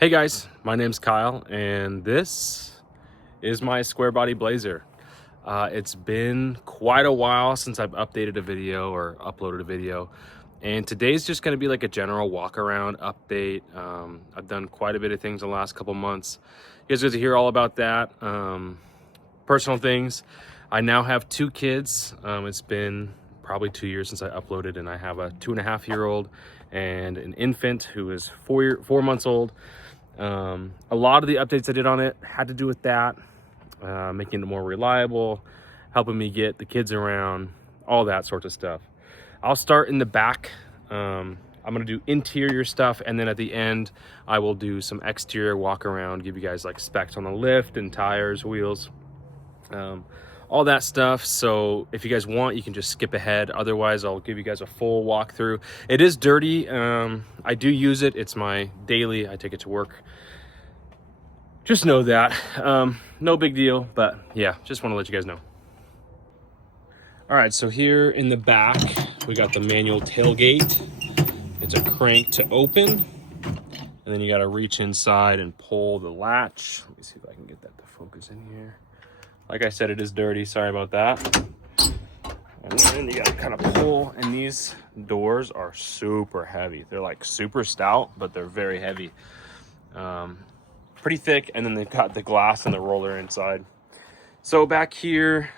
Hey guys, my name's Kyle and this is my square body blazer. It's been quite a while since I've updated a video or uploaded a video, and today's just going to be like a general walk around update. I've done quite a bit of things in the last couple months. You guys get to hear all about that. Personal things. I now have 2 kids. It's been probably 2 years since I uploaded, and I have a 2.5-year-old and an infant who is 4 months old. A lot of the updates I did on it had to do with that, making it more reliable, helping me get the kids around, all that sort of stuff. I'll start in the back. I'm going to do interior stuff, and then at the end I will do some exterior walk around, give you guys like specs on the lift and tires, wheels, all that stuff. So if you guys want, you can just skip ahead. Otherwise, I'll give you guys a full walkthrough. It is dirty. I do use it. It's my daily. I take it to work. Just know that. No big deal, but yeah, just want to let you guys know. All right, so here in the back, we got the manual tailgate. It's a crank to open, and then you got to reach inside and pull the latch. Let me see if I can get that to focus in here. Like I said, it is dirty. Sorry about that. And then you gotta kind of pull, and these doors are super heavy. They're like super stout, but they're very heavy. Pretty thick, and then they've got the glass and the roller inside. So back here,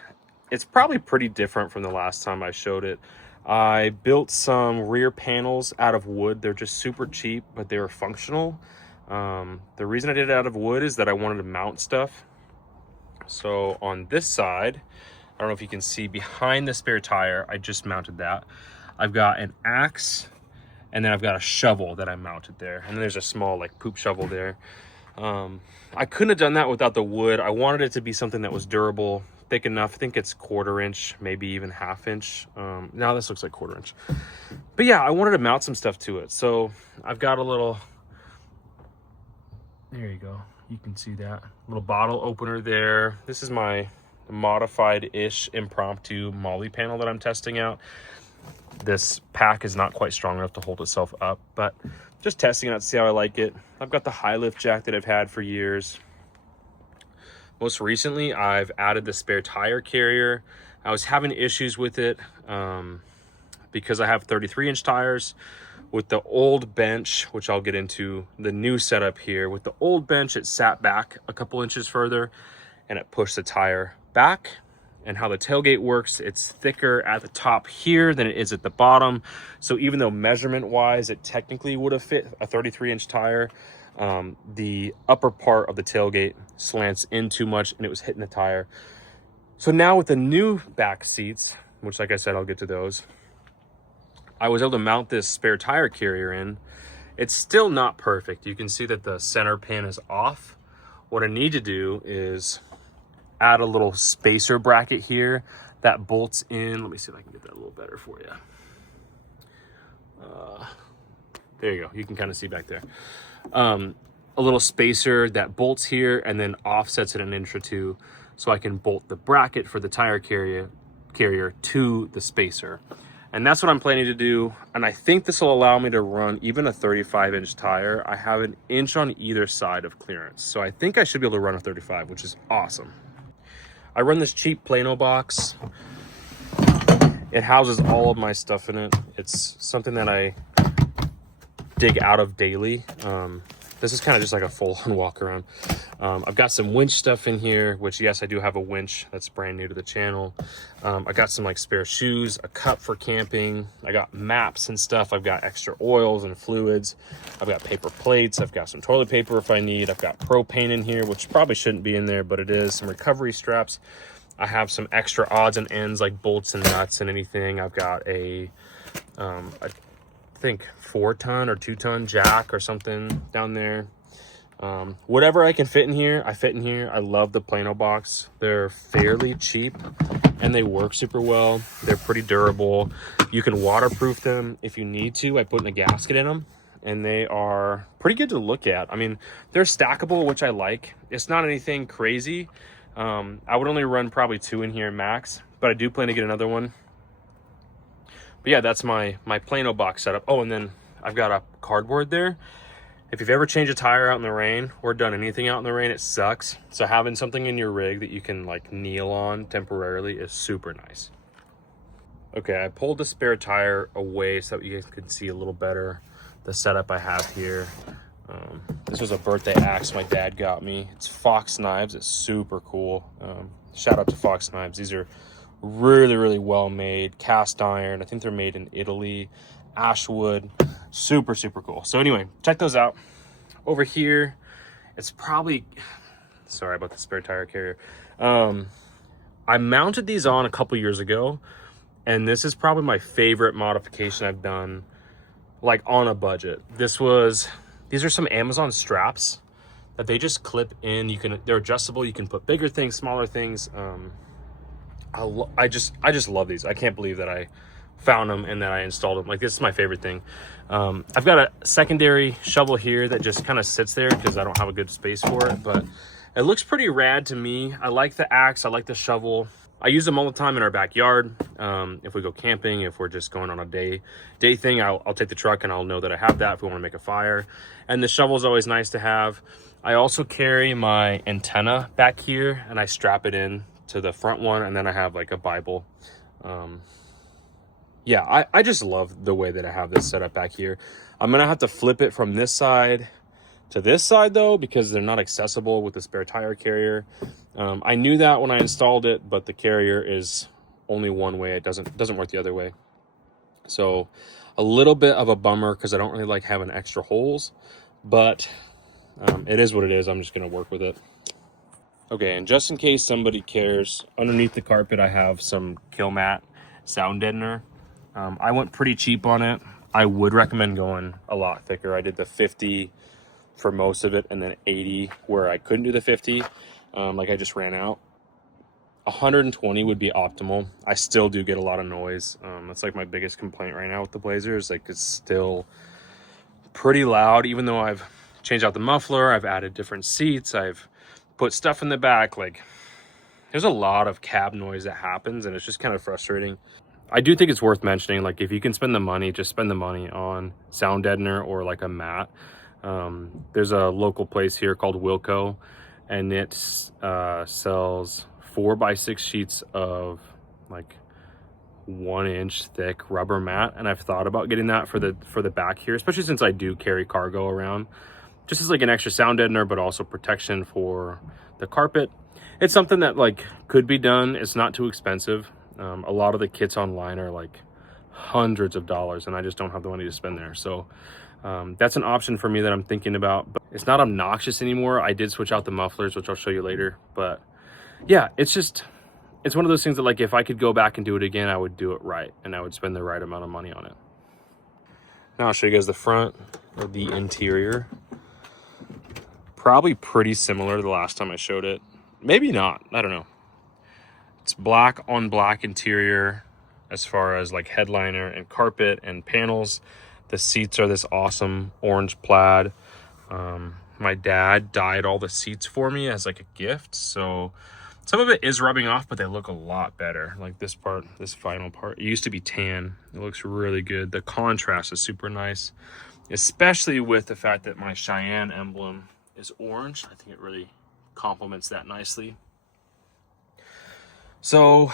it's probably pretty different from the last time I showed it. I built some rear panels out of wood. They're just super cheap, but they were functional. The reason I did it out of wood is that I wanted to mount stuff. So on this side, I don't know if you can see behind the spare tire, I just mounted that. I've got an axe, and then I've got a shovel that I mounted there. And then there's a small like poop shovel there. I couldn't have done that without the wood. I wanted it to be something that was durable, thick enough. I think it's 1/4 inch, maybe even 1/2 inch. Now this looks like 1/4 inch. But yeah, I wanted to mount some stuff to it. So I've got a little, there you go. You can see that little bottle opener there. This is my modified-ish impromptu molly panel that I'm testing out. This pack is not quite strong enough to hold itself up, but just testing it out to see how I like it. I've got the high lift jack that I've had for years. Most recently, I've added the spare tire carrier. I was having issues with it because I have 33-inch tires. With the old bench, which I'll get into the new setup here, with the old bench, it sat back a couple inches further and it pushed the tire back. And how the tailgate works, it's thicker at the top here than it is at the bottom. So even though measurement wise, it technically would have fit a 33-inch tire, the upper part of the tailgate slants in too much and it was hitting the tire. So now with the new back seats, which like I said, I'll get to those, I was able to mount this spare tire carrier in. It's still not perfect. You can see that the center pin is off. What I need to do is add a little spacer bracket here that bolts in. Let me see if I can get that a little better for you. There you go. You can kind of see back there. A little spacer that bolts here and then offsets it an inch or two so I can bolt the bracket for the tire carrier to the spacer. And that's what I'm planning to do. And I think this will allow me to run even a 35-inch tire. I have an inch on either side of clearance. So I think I should be able to run a 35, which is awesome. I run this cheap Plano box. It houses all of my stuff in it. It's something that I dig out of daily. This is kind of just like a full-on walk around. I've got some winch stuff in here, which yes, I do have a winch that's brand new to the channel. I got some like spare shoes, a cup for camping. I got maps and stuff. I've got extra oils and fluids. I've got paper plates. I've got some toilet paper if I need. I've got propane in here, which probably shouldn't be in there, but it is. Some recovery straps. I have some extra odds and ends like bolts and nuts and anything. I've got I think 4-ton or 2-ton jack or something down there. Whatever I can fit in here, I fit in here. I love the Plano box. They're fairly cheap and they work super well. They're pretty durable. You can waterproof them if you need to by putting a gasket in them, and they are pretty good to look at. I mean, they're stackable, which I like. It's not anything crazy. I would only run probably 2 in here max, but I do plan to get another one. But yeah, that's my Plano box setup. Oh, and then I've got a cardboard there. If you've ever changed a tire out in the rain or done anything out in the rain, it sucks. So having something in your rig that you can like kneel on temporarily is super nice. Okay, I pulled the spare tire away so that you guys can see a little better the setup I have here. This was a birthday axe my dad got me. It's Fox knives. It's super cool. Shout out to Fox knives. These are really, really well made, cast iron. I think they're made in Italy. Ashwood. Super, super cool. So anyway, check those out. Over here, it's probably, sorry about the spare tire carrier. I mounted these on a couple years ago, and this is probably my favorite modification I've done, like on a budget. These are some Amazon straps that they just clip in. They're adjustable. You can put bigger things, smaller things. I just love these. I can't believe that I found them and that I installed them. Like, this is my favorite thing. I've got a secondary shovel here that just kind of sits there because I don't have a good space for it, but it looks pretty rad to me. I like the axe. I like the shovel. I use them all the time in our backyard. If we go camping, if we're just going on a day thing, I'll take the truck and I'll know that I have that if we want to make a fire. And the shovel is always nice to have. I also carry my antenna back here and I strap it in to the front one, and then I have like a Bible. Yeah, I just love the way that I have this set up back here. I'm gonna have to flip it from this side to this side though, because they're not accessible with the spare tire carrier. I knew that when I installed it, but the carrier is only one way. It doesn't work the other way. So a little bit of a bummer because I don't really like having extra holes, but it is what it is. I'm just gonna work with it. Okay, and just in case somebody cares, underneath the carpet I have some kill mat sound deadener. I went pretty cheap on it. I would recommend going a lot thicker. I did the 50 for most of it, and then 80 where I couldn't do the 50. Like I just ran out. 120 would be optimal. I still do get a lot of noise. That's like my biggest complaint right now with the Blazer, is like it's still pretty loud, even though I've changed out the muffler, I've added different seats, I've put stuff in the back. Like, there's a lot of cab noise that happens, and it's just kind of frustrating. I do think it's worth mentioning, like, if you can spend the money, just spend the money on sound deadener or like a mat. There's a local place here called Wilco, and it sells 4x6 sheets of like 1-inch thick rubber mat, and I've thought about getting that for the back here, especially since I do carry cargo around, just as like an extra sound deadener, but also protection for the carpet. It's something that like could be done. It's not too expensive. A lot of the kits online are like hundreds of dollars, and I just don't have the money to spend there. So that's an option for me that I'm thinking about, but it's not obnoxious anymore. I did switch out the mufflers, which I'll show you later, but yeah, it's one of those things that, like, if I could go back and do it again, I would do it right, and I would spend the right amount of money on it. Now I'll show you guys the front of the interior. Probably pretty similar to the last time I showed it. Maybe not, I don't know. It's black on black interior as far as like headliner and carpet and panels. The seats are this awesome orange plaid. My dad dyed all the seats for me as like a gift, so some of it is rubbing off, but they look a lot better. Like this part, this final part, it used to be tan. It looks really good. The contrast is super nice, especially with the fact that my Cheyenne emblem is orange. I think it really complements that nicely. So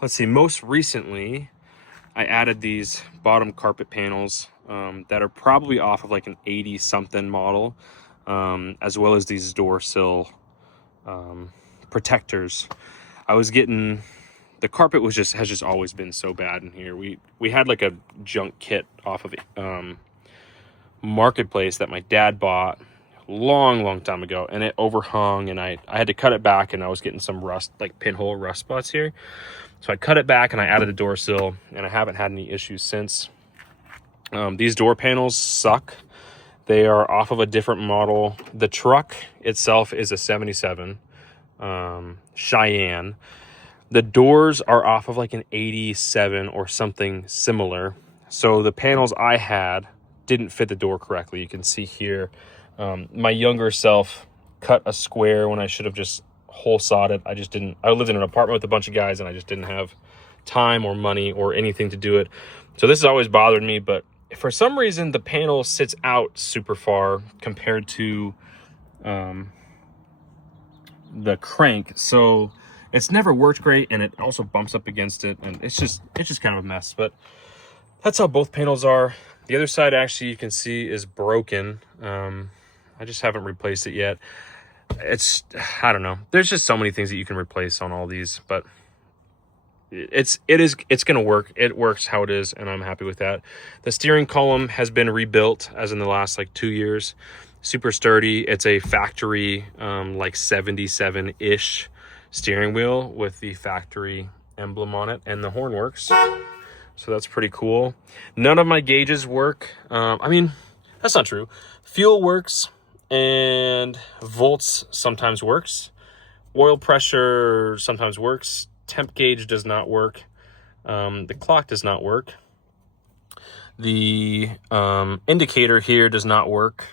let's see, most recently I added these bottom carpet panels that are probably off of like an 80 something model, as well as these door sill protectors. I was getting, the carpet has just always been so bad in here. We had like a junk kit off of Marketplace that my dad bought long time ago, and it overhung, and I had to cut it back, and I was getting some rust, like pinhole rust spots here. So I cut it back and I added a door sill, and I haven't had any issues since. These door panels suck. They are off of a different model. The truck itself is a 77 Cheyenne. The doors are off of like an 87 or something similar. So the panels I had didn't fit the door correctly. You can see here, my younger self cut a square when I should have just hole sawed it. I lived in an apartment with a bunch of guys, and I just didn't have time or money or anything to do it. So this has always bothered me, but for some reason the panel sits out super far compared to the crank, so it's never worked great, and it also bumps up against it, and it's just kind of a mess. But that's how both panels are. The other side, actually, you can see is broken. I just haven't replaced it yet. I don't know, there's just so many things that you can replace on all these, but it's gonna work. It works how it is, and I'm happy with that. The steering column has been rebuilt, as in the last like 2 years. Super sturdy. It's a factory like 77-ish steering wheel with the factory emblem on it, and the horn works, so that's pretty cool. None of my gauges work. I mean, that's not true. Fuel works, and volts sometimes works. Oil pressure sometimes works. Temp gauge does not work. The clock does not work. The indicator here does not work,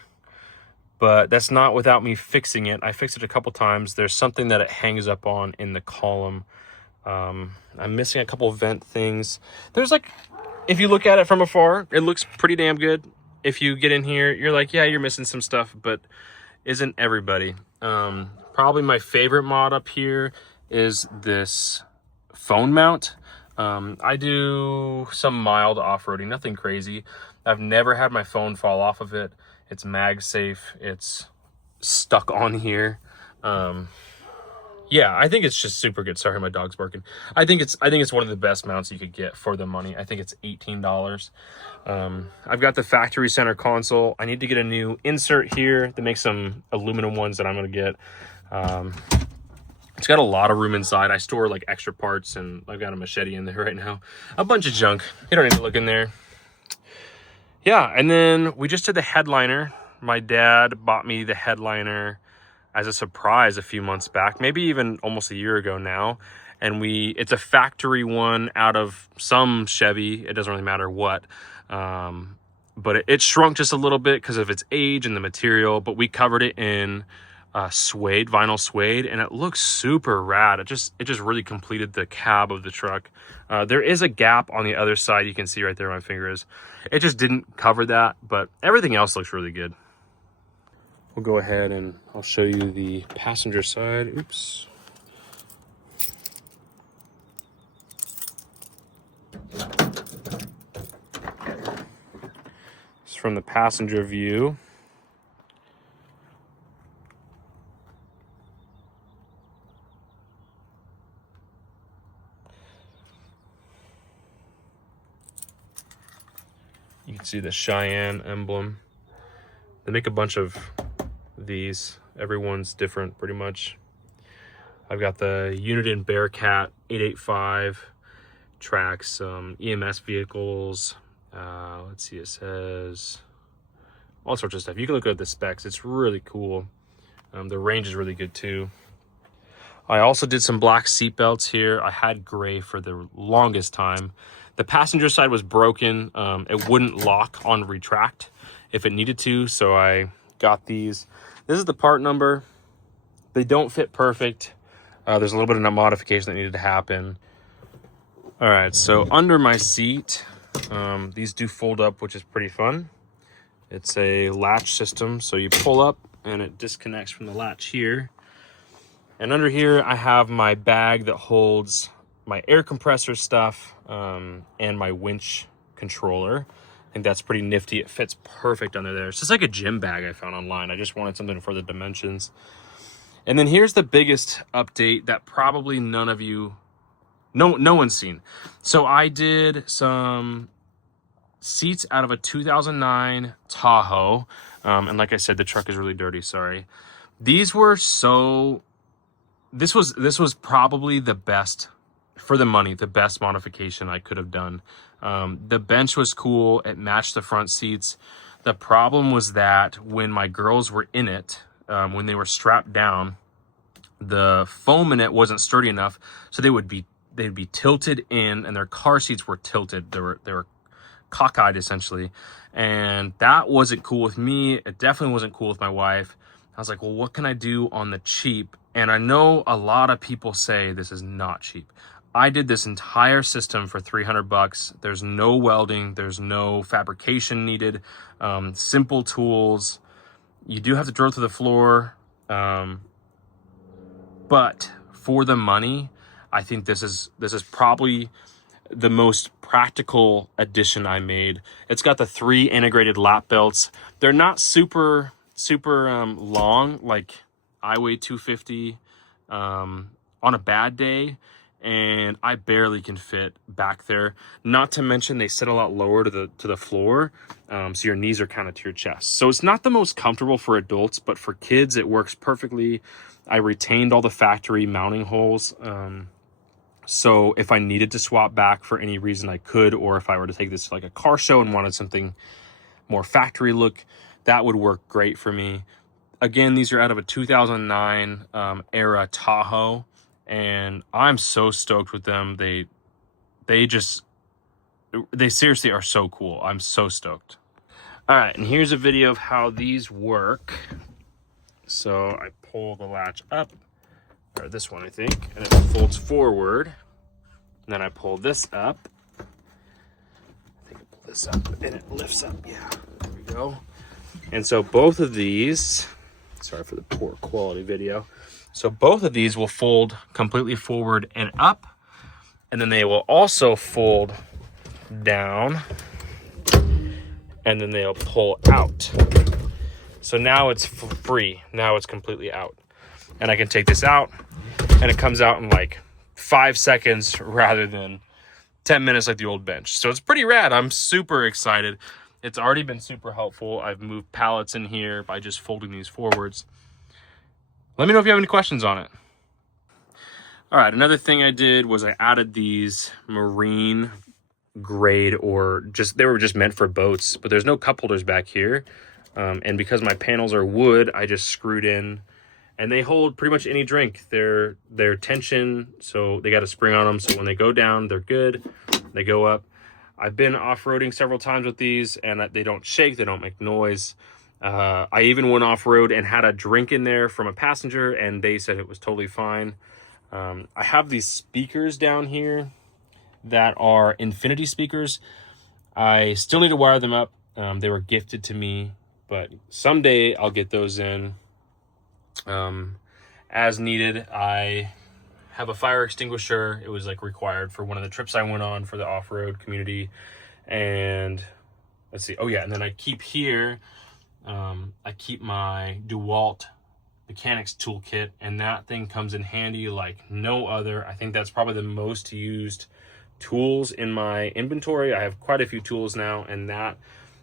but that's not without me fixing it. I fixed it a couple times. There's something that it hangs up on in the column. I'm missing a couple vent things. There's like, if you look at it from afar, it looks pretty damn good. If you get in here, you're like, yeah, you're missing some stuff, but isn't everybody? Probably my favorite mod up here is this phone mount. I do some mild off-roading, nothing crazy. I've never had my phone fall off of it. It's mag safe. It's stuck on here. Yeah, I think it's just super good. Sorry, my dog's barking. I think it's one of the best mounts you could get for the money. I think it's $18. I've got the factory center console. I need to get a new insert here to make some aluminum ones that I'm gonna get. It's got a lot of room inside. I store like extra parts, and I've got a machete in there right now. A bunch of junk. You don't need to look in there. Yeah, and then we just did the headliner. My dad bought me the headliner as a surprise a few months back, maybe even almost a year ago now. And it's a factory one out of some Chevy. It doesn't really matter what. But it shrunk just a little bit because of its age and the material, but we covered it in suede, vinyl suede, and it looks super rad. It just really completed the cab of the truck. There is a gap on the other side. You can see right there where my finger is. It just didn't cover that, but everything else looks really good. We'll go ahead and I'll show you the passenger side. Oops. It's from the passenger view. You can see the Cheyenne emblem. They make a bunch of these. Everyone's different pretty much. I've got the Uniden Bearcat 885, tracks EMS vehicles. Let's see, it says all sorts of stuff. You can look at the specs. It's really cool. The range is really good too. I also did some black seat belts here. I had gray for the longest time. The passenger side was broken. It wouldn't lock on retract if it needed to, so I got these. This is the part number. They don't fit perfect. There's a little bit of a modification that needed to happen. All right, so under my seat, these do fold up, which is pretty fun. It's a latch system, so you pull up and it disconnects from the latch here. And under here, I have my bag that holds my air compressor stuff and my winch controller. I think that's pretty nifty. It fits perfect under there. It's just like a gym bag I found online. I just wanted something for the dimensions. And then here's the biggest update that probably none of you, no one's seen. So I did some seats out of a 2009 Tahoe. And like I said, the truck is really dirty, sorry. These were this was probably the best, for the money, the best modification I could have done. The bench was cool. It matched the front seats. The problem was that when my girls were in it, when they were strapped down, the foam in it wasn't sturdy enough, so they'd be tilted in, and their car seats were tilted. They were cockeyed essentially, and that wasn't cool with me. It definitely wasn't cool with my wife. I was like, well, what can I do on the cheap? And I know a lot of people say this is not cheap. I did this entire system for 300 bucks. There's no welding, there's no fabrication needed, simple tools. You do have to drill through the floor, but for the money, I think this is probably the most practical addition I made. It's got the 3 integrated lap belts. They're not super long. Like, I weigh 250 on a bad day, and I barely can fit back there. Not to mention they sit a lot lower to the floor, so your knees are kind of to your chest. So it's not the most comfortable for adults, but for kids it works perfectly. I retained all the factory mounting holes, so if I needed to swap back for any reason I could, or if I were to take this to like a car show and wanted something more factory look, that would work great for me. Again, these are out of a 2009 era Tahoe, and I'm so stoked with them. They seriously are so cool. I'm so stoked. All right, and here's a video of how these work. So I pull the latch up, or this one I think, and it folds forward. And then I pull this up. I think I pull this up and it lifts up. Yeah, there we go. And so both of these, sorry for the poor quality video. So both of these will fold completely forward and up, and then they will also fold down, and then they'll pull out. So now it's free. Now it's completely out. And I can take this out, and it comes out in like 5 seconds rather than 10 minutes like the old bench. So it's pretty rad. I'm super excited. It's already been super helpful. I've moved pallets in here by just folding these forwards. Let me know if you have any questions on it. All right, another thing I did was I added these marine grade, or just, they were just meant for boats, but there's no cup holders back here. And because my panels are wood, I just screwed in, and they hold pretty much any drink. They're tension, so they got a spring on them, so when they go down, they're good. They go up. I've been off-roading several times with these, and they don't shake, they don't make noise. I even went off-road and had a drink in there from a passenger, and they said it was totally fine. I have these speakers down here that are Infinity speakers. I still need to wire them up. They were gifted to me, but someday I'll get those in. As needed, I have a fire extinguisher. It was like required for one of the trips I went on for the off-road community. And let's see. Oh yeah. And then I keep here, I keep my DeWalt mechanics toolkit, and that thing comes in handy like no other. I think that's probably the most used tools in my inventory. I have quite a few tools now, and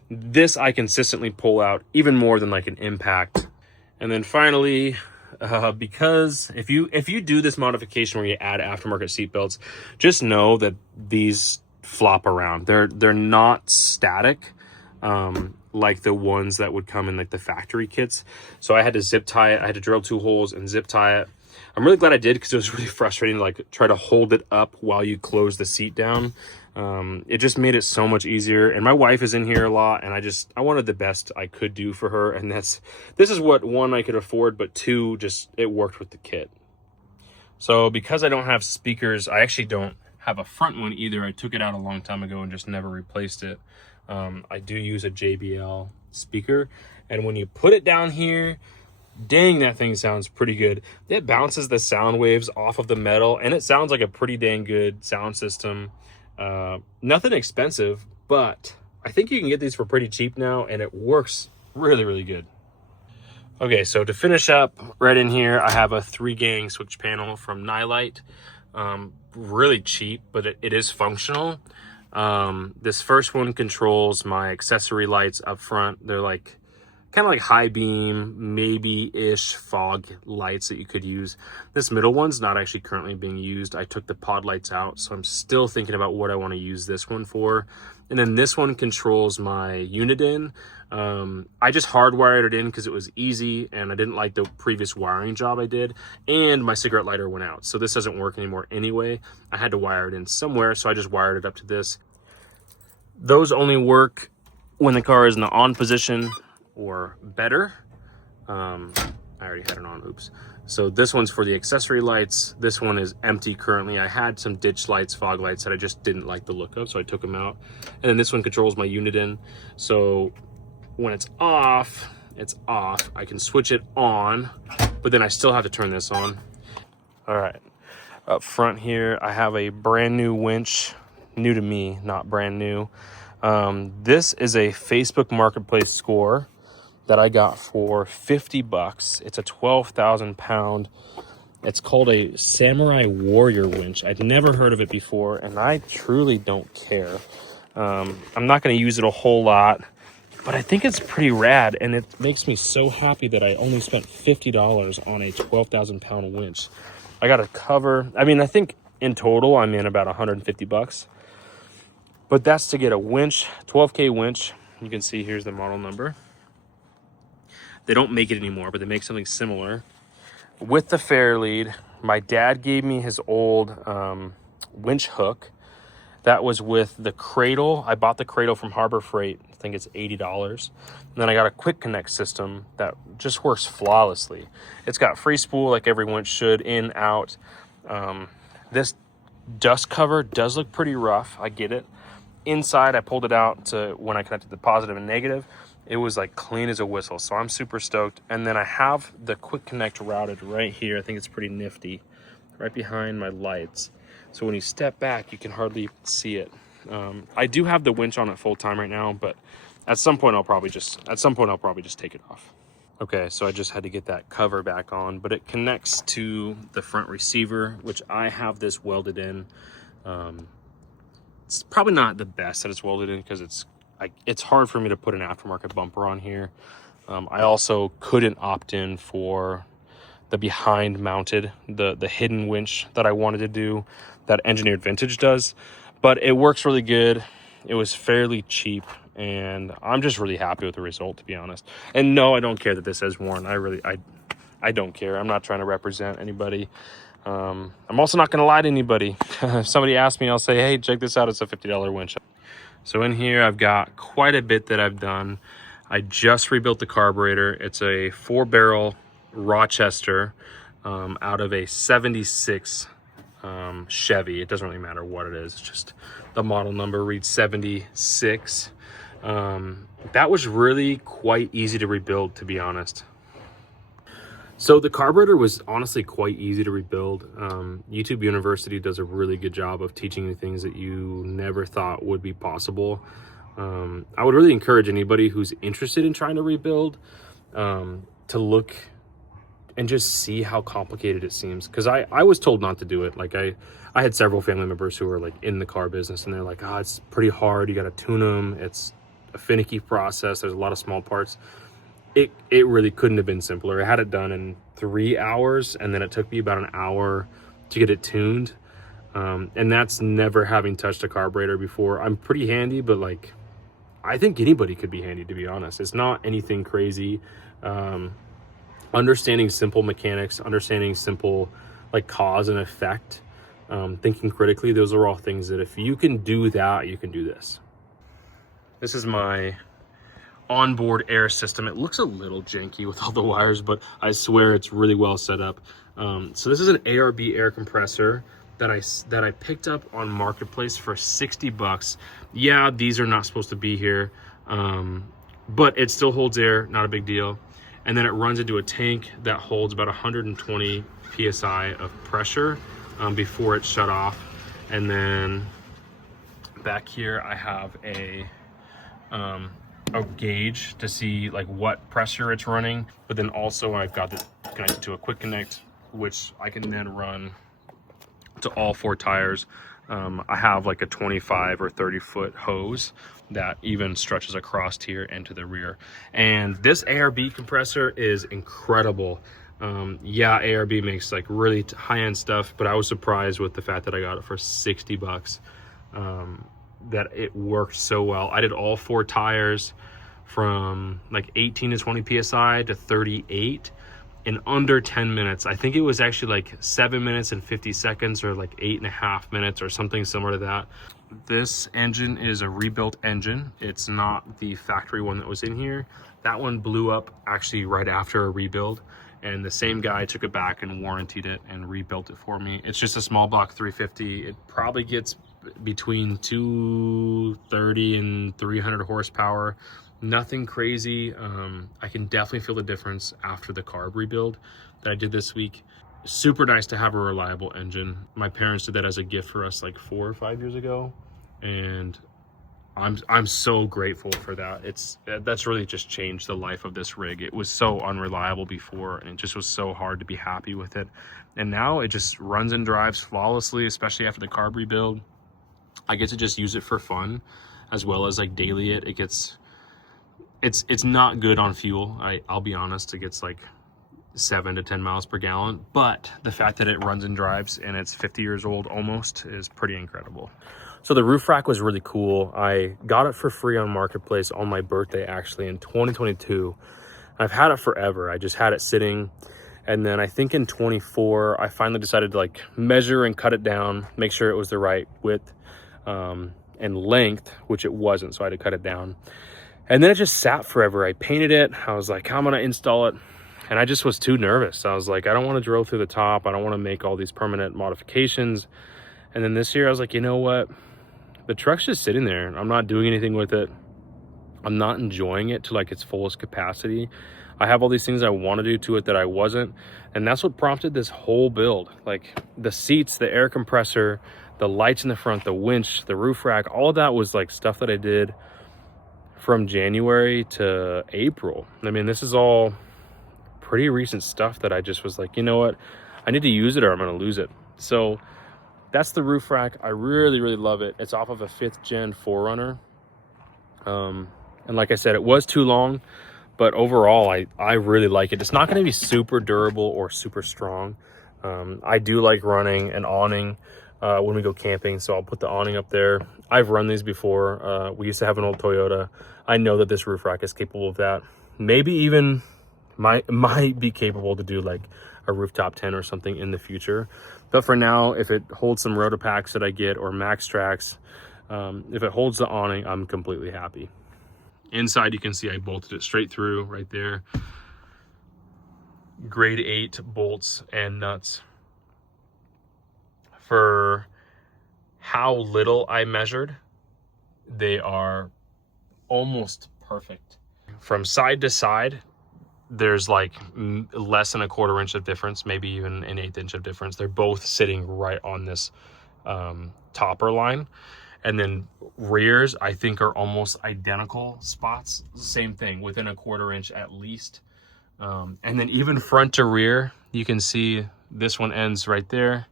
this I consistently pull out even more than like an impact. And then finally, because if you do this modification where you add aftermarket seatbelts, just know that these flop around. They're not static, like the ones that would come in like the factory kits. So I had to zip tie it. I had to drill 2 holes and zip tie it. I'm really glad I did, because it was really frustrating to like try to hold it up while you close the seat down. It just made it so much easier. And my wife is in here a lot, and I wanted the best I could do for her. And this is what, 1, I could afford, but 2, just it worked with the kit. So because I don't have speakers, I actually don't have a front one either. I took it out a long time ago and just never replaced it. I do use a JBL speaker, and when you put it down here, dang, that thing sounds pretty good. It bounces the sound waves off of the metal, and it sounds like a pretty dang good sound system. Nothing expensive, but I think you can get these for pretty cheap now, and it works really, really good. Okay, so to finish up, right in here, I have a 3-gang switch panel from Nylite. Really cheap, but it is functional. This first one controls my accessory lights up front. They're like kind of like high beam, maybe-ish fog lights that you could use. This middle one's not actually currently being used. I took the pod lights out, so I'm still thinking about what I want to use this one for. And then this one controls my unit in. I just hardwired it in because it was easy, and I didn't like the previous wiring job I did, and my cigarette lighter went out. So this doesn't work anymore anyway. I had to wire it in somewhere, so I just wired it up to this. Those only work when the car is in the on position or better. I already had it on, oops. So this one's for the accessory lights. This one is empty currently. I had some ditch lights, fog lights that I just didn't like the look of, so I took them out. And then this one controls my unit in. So when it's off, I can switch it on, but then I still have to turn this on. All right, up front here, I have a brand new winch, new to me, not brand new. This is a Facebook Marketplace score that I got for 50 bucks. It's a 12,000 pound. It's called a Samurai Warrior winch. I'd never heard of it before, and I truly don't care. I'm not gonna use it a whole lot, but I think it's pretty rad, and it makes me so happy that I only spent $50 on a 12,000 pound winch. I got a cover. I mean, I think in total, I'm in about 150 bucks. But that's to get a winch, 12K winch. You can see here's the model number. They don't make it anymore, but they make something similar. With the fair lead, my dad gave me his old winch hook. That was with the cradle. I bought the cradle from Harbor Freight. I think it's $80. And then I got a quick connect system that just works flawlessly. It's got free spool like every winch should, in, out. This dust cover does look pretty rough. I get it. Inside, I pulled it out to when I connected the positive and negative. It was like clean as a whistle, so I'm super stoked. And then I have the quick connect routed right here. I think it's pretty nifty, right behind my lights. So when you step back, you can hardly see it. I do have the winch on at full time right now, but at some point I'll probably just take it off. Okay, so I just had to get that cover back on, but it connects to the front receiver, which I have this welded in. It's probably not the best that it's welded in because it's hard for me to put an aftermarket bumper on here. I also couldn't opt in for the behind mounted, the hidden winch that I wanted to do, that Engineered Vintage does, but it works really good. It was fairly cheap, and I'm just really happy with the result, to be honest. And no, I don't care that this says Warren. I don't care. I'm not trying to represent anybody. I'm also not going to lie to anybody. If somebody asks me, I'll say, hey, check this out. It's a $50 winch. So in here, I've got quite a bit that I've done. I just rebuilt the carburetor. It's a 4-barrel Rochester out of a 76 Chevy. It doesn't really matter what it is. It's just the model number reads 76. That was really quite easy to rebuild, to be honest. So the carburetor was honestly quite easy to rebuild. YouTube University does a really good job of teaching you things that you never thought would be possible. I would really encourage anybody who's interested in trying to rebuild to look and just see how complicated it seems. Because I was told not to do it. Like I had several family members who were like in the car business, and they're like, oh, it's pretty hard. You got to tune them. It's a finicky process. There's a lot of small parts. It really couldn't have been simpler. I had it done in 3 hours, and then it took me about an hour to get it tuned. And that's never having touched a carburetor before. I'm pretty handy, but like, I think anybody could be handy, to be honest. It's not anything crazy. Understanding simple mechanics, understanding simple like cause and effect, thinking critically, those are all things that if you can do that, you can do this. This is my onboard air system. It looks a little janky with all the wires, but I swear it's really well set up. So this is an ARB air compressor that I picked up on Marketplace for 60 bucks. Yeah, these are not supposed to be here, but it still holds air, not a big deal. And then it runs into a tank that holds about 120 PSI of pressure before it's shut off. And then back here I have a gauge to see like what pressure it's running, but then also I've got it connected to a quick connect, which I can then run to all 4 tires. I have like a 25 or 30 foot hose that even stretches across here and to the rear. And this ARB compressor is incredible. Yeah, ARB makes like really high-end stuff, but I was surprised with the fact that I got it for 60 bucks. That it worked so well. I did all 4 tires from like 18 to 20 PSI to 38. in under 10 minutes. I think it was actually like 7 minutes and 50 seconds or like 8.5 minutes or something similar to that. This engine is a rebuilt engine. It's not the factory one that was in here. That one blew up actually right after a rebuild, and the same guy took it back and warrantied it and rebuilt it for me. It's just a small block 350. It probably gets between 230 and 300 horsepower. Nothing crazy. I can definitely feel the difference after the carb rebuild that I did this week. Super nice to have a reliable engine. My parents did that as a gift for us like 4 or 5 years ago, and I'm so grateful for that. That's really just changed the life of this rig. It was so unreliable before, and it just was so hard to be happy with it. And now it just runs and drives flawlessly, especially after the carb rebuild. I get to just use it for fun as well as like daily it. It's not good on fuel. I'll be honest, it gets like 7 to 10 miles per gallon, but the fact that it runs and drives and it's 50 years old almost is pretty incredible. So the roof rack was really cool. I got it for free on Marketplace on my birthday, actually in 2022. I've had it forever. I just had it sitting, and then I think in 24 I finally decided to like measure and cut it down, make sure it was the right width and length, which it wasn't, so I had to cut it down. And then it just sat forever. I painted it. I was like, I'm gonna install it. And I just was too nervous. I was like, I don't want to drill through the top. I don't want to make all these permanent modifications. And then this year I was like, you know what? The truck's just sitting there. I'm not doing anything with it. I'm not enjoying it to like its fullest capacity. I have all these things I want to do to it that I wasn't. And that's what prompted this whole build. Like the seats, the air compressor, the lights in the front, the winch, the roof rack, all of that was like stuff that I did from January to April. I mean, this is all pretty recent stuff that I just was like, you know what? I need to use it or I'm going to lose it. So that's the roof rack. I really, really love it. It's off of a 5th gen 4Runner. And like I said, it was too long, but overall, I really like it. It's not going to be super durable or super strong. I do like running an awning when we go camping, so I'll put the awning up there. I've run these before. We used to have an old Toyota. I know that this roof rack is capable of that. Maybe even might be capable to do like a rooftop tent or something in the future. But for now, if it holds some Rotopacks that I get or Max Tracks, if it holds the awning, I'm completely happy. Inside, you can see I bolted it straight through right there. Grade 8 bolts and nuts. For how little I measured, they are almost perfect. From side to side, there's like less than a 1/4 inch of difference, maybe even an 1/8 inch of difference. They're both sitting right on this topper line. And then rears, I think, are almost identical spots. Same thing, within a 1/4 inch at least. And then even front to rear, you can see this one ends right there.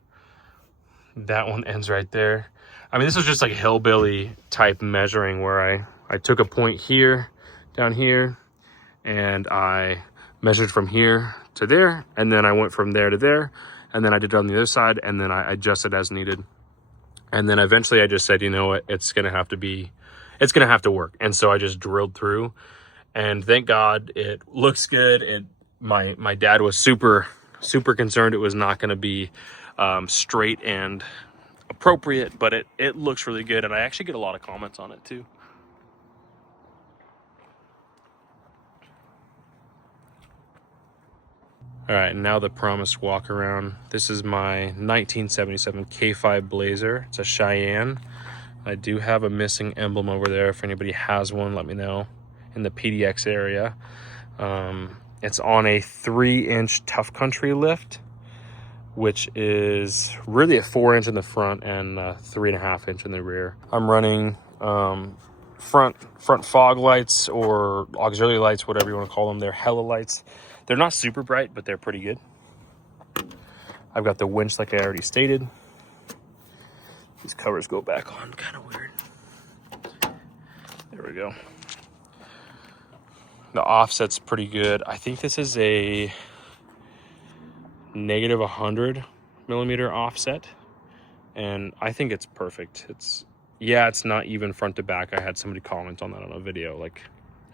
That one ends right there. I mean, this was just like hillbilly type measuring where I took a point here, down here, and I measured from here to there, and then I went from there to there, and then I did it on the other side, and then I adjusted as needed. And then eventually I just said, you know what, it's gonna have to work. And so I just drilled through, and thank God it looks good. My dad was super concerned it was not gonna be straight and appropriate, but it looks really good, and I actually get a lot of comments on it too. All right, now the promised walk around. This is my 1977 K5 Blazer. It's a Cheyenne. I do have a missing emblem over there. If anybody has one, let me know in the PDX area. It's on a 3-inch Tough Country lift, which is really a 4-inch in the front and 3.5 inch in the rear. I'm running front fog lights or auxiliary lights, whatever you want to call them. They're hella lights. They're not super bright, but they're pretty good. I've got the winch like I already stated. These covers go back on, kind of weird. There we go. The offset's pretty good. I think this is a -100 millimeter offset, and I think it's perfect. It's not even front to back. I had somebody comment on that on a video like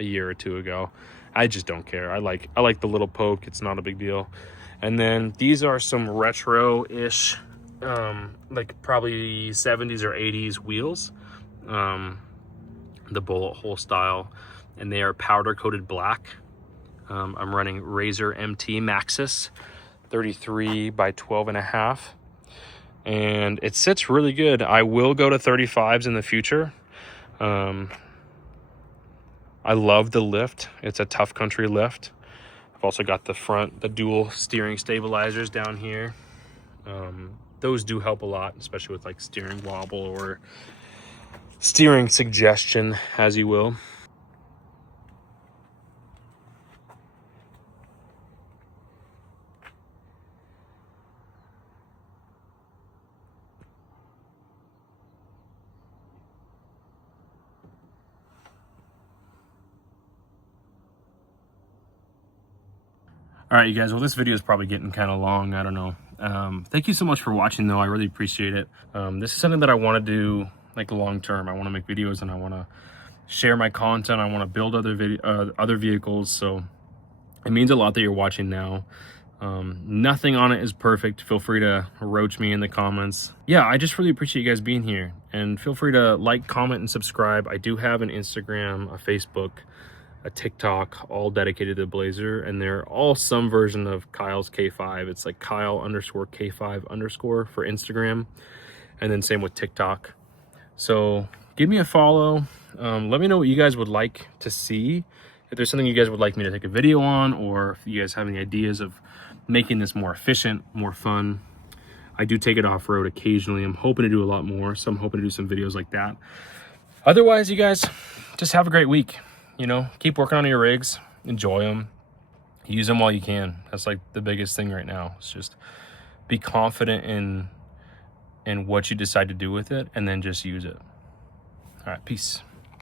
a year or two ago, I just don't care. I like the little poke. It's not a big deal. And then these are some retro-ish, like probably 70s or 80s wheels, the bullet hole style, and they are powder coated black. I'm running Razor MT Maxxis 33 by 12.5, and it sits really good. I will go to 35s in the future. I love the lift. It's a tough country lift. I've also got the dual steering stabilizers down here. Those do help a lot, especially with like steering wobble or steering suggestion, as you will. All right, you guys, well, this video is probably getting kind of long. I don't know. Thank you so much for watching, though. I really appreciate it. This is something that I want to do like long term. I want to make videos and I want to share my content. I want to build other vehicles. So it means a lot that you're watching now. Nothing on it is perfect. Feel free to roach me in the comments. Yeah, I just really appreciate you guys being here, and feel free to like, comment, and subscribe. I do have an Instagram, a Facebook, a TikTok, all dedicated to the Blazer, and they're all some version of Kyle's K5. It's like Kyle_K5_ for Instagram, and then same with TikTok. So give me a follow. Let me know what you guys would like to see. If there's something you guys would like me to take a video on, or if you guys have any ideas of making this more efficient, more fun. I do take it off-road occasionally. I'm hoping to do a lot more, so I'm hoping to do some videos like that. Otherwise, you guys, just have a great week. You know, keep working on your rigs, enjoy them, use them while you can. That's like the biggest thing right now. It's just be confident in what you decide to do with it, and then just use it. All right, peace.